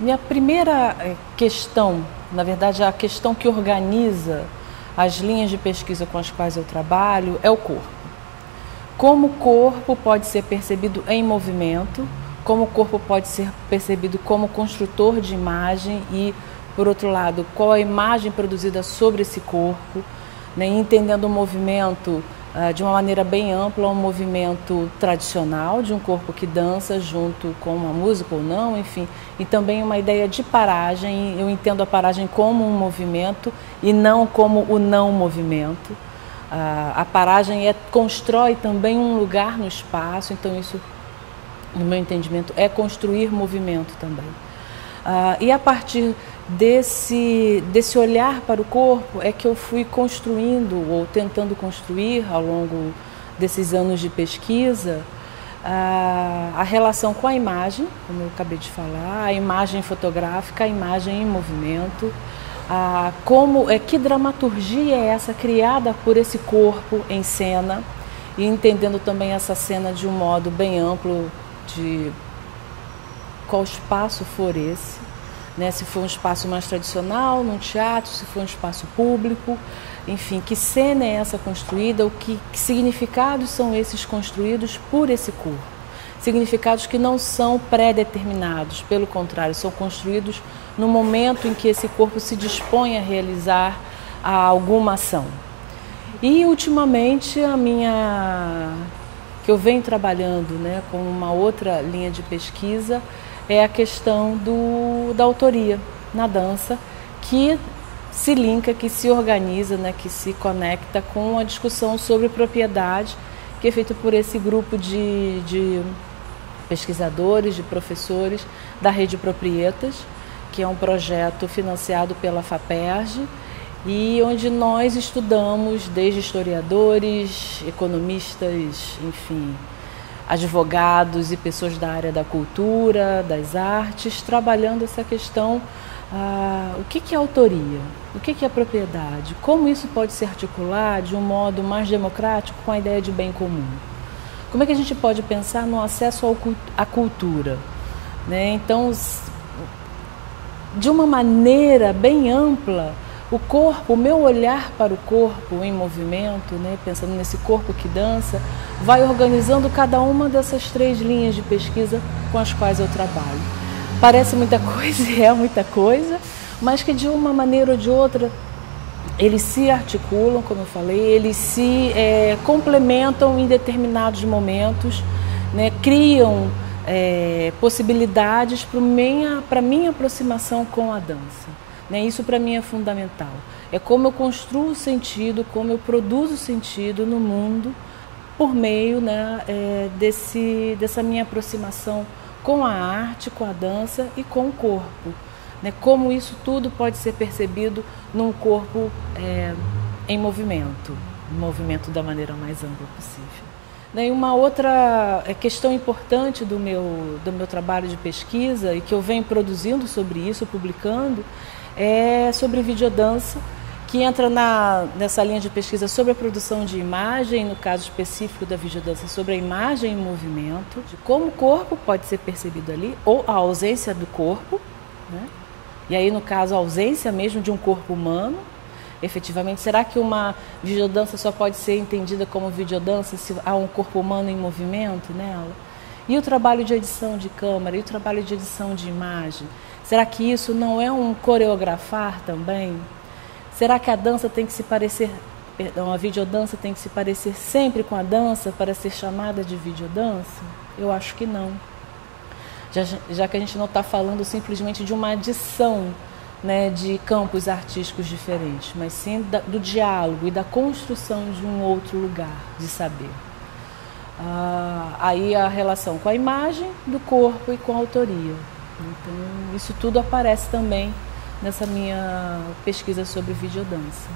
Minha primeira questão, na verdade a questão que organiza as linhas de pesquisa com as quais eu trabalho é o corpo. Como o corpo pode ser percebido em movimento, como o corpo pode ser percebido como construtor de imagem e, por outro lado, qual a imagem produzida sobre esse corpo, né? Entendendo o movimento de uma maneira bem ampla, um movimento tradicional de um corpo que dança junto com uma música ou não, enfim, e também uma ideia de paragem. Eu entendo a paragem como um movimento e não como o não movimento. A paragem constrói também um lugar no espaço, então isso, no meu entendimento, é construir movimento também. E a partir desse olhar para o corpo é que eu fui construindo ou tentando construir ao longo desses anos de pesquisa a relação com a imagem, como eu acabei de falar, a imagem fotográfica, a imagem em movimento, que dramaturgia é essa criada por esse corpo em cena, e entendendo também essa cena de um modo bem amplo de qual espaço for esse, né? Se for um espaço mais tradicional, num teatro, se for um espaço público, enfim, que cena é essa construída, que significados são esses construídos por esse corpo. Significados que não são pré-determinados, pelo contrário, são construídos no momento em que esse corpo se dispõe a realizar alguma ação. E, ultimamente, que eu venho trabalhando, né, com uma outra linha de pesquisa, é a questão da autoria na dança, que se linka, que se organiza, né, que se conecta com a discussão sobre propriedade, que é feita por esse grupo de pesquisadores, de professores da Rede Proprietas, que é um projeto financiado pela FAPERJ, e onde nós estudamos desde historiadores, economistas, enfim, advogados e pessoas da área da cultura, das artes, trabalhando essa questão, o que é autoria, o que é propriedade, como isso pode se articular de um modo mais democrático com a ideia de bem comum. Como é que a gente pode pensar no acesso à cultura, né? Então, de uma maneira bem ampla, o corpo, o meu olhar para o corpo em movimento, né, pensando nesse corpo que dança, vai organizando cada uma dessas 3 linhas de pesquisa com as quais eu trabalho. Parece muita coisa e é muita coisa, mas que de uma maneira ou de outra eles se articulam, como eu falei, eles se complementam em determinados momentos, né, criam possibilidades para minha aproximação com a dança. Isso para mim é fundamental. É como eu construo sentido, como eu produzo sentido no mundo por meio, né, dessa minha aproximação com a arte, com a dança e com o corpo. Né? Como isso tudo pode ser percebido num corpo em movimento da maneira mais ampla possível. E uma outra questão importante do meu trabalho de pesquisa e que eu venho produzindo sobre isso, publicando, é sobre videodança, que entra nessa linha de pesquisa sobre a produção de imagem, no caso específico da videodança, sobre a imagem em movimento, de como o corpo pode ser percebido ali, ou a ausência do corpo, né? E aí, no caso, a ausência mesmo de um corpo humano. Efetivamente, será que uma videodança só pode ser entendida como videodança se há um corpo humano em movimento nela? E o trabalho de edição de câmera, e o trabalho de edição de imagem? Será que isso não é um coreografar também? Será que a dança tem que se parecer, a videodança tem que se parecer sempre com a dança para ser chamada de videodança? Eu acho que não. Já que a gente não está falando simplesmente de uma adição, né, de campos artísticos diferentes, mas sim do diálogo e da construção de um outro lugar de saber. Aí a relação com a imagem do corpo e com a autoria. Então, isso tudo aparece também nessa minha pesquisa sobre videodança.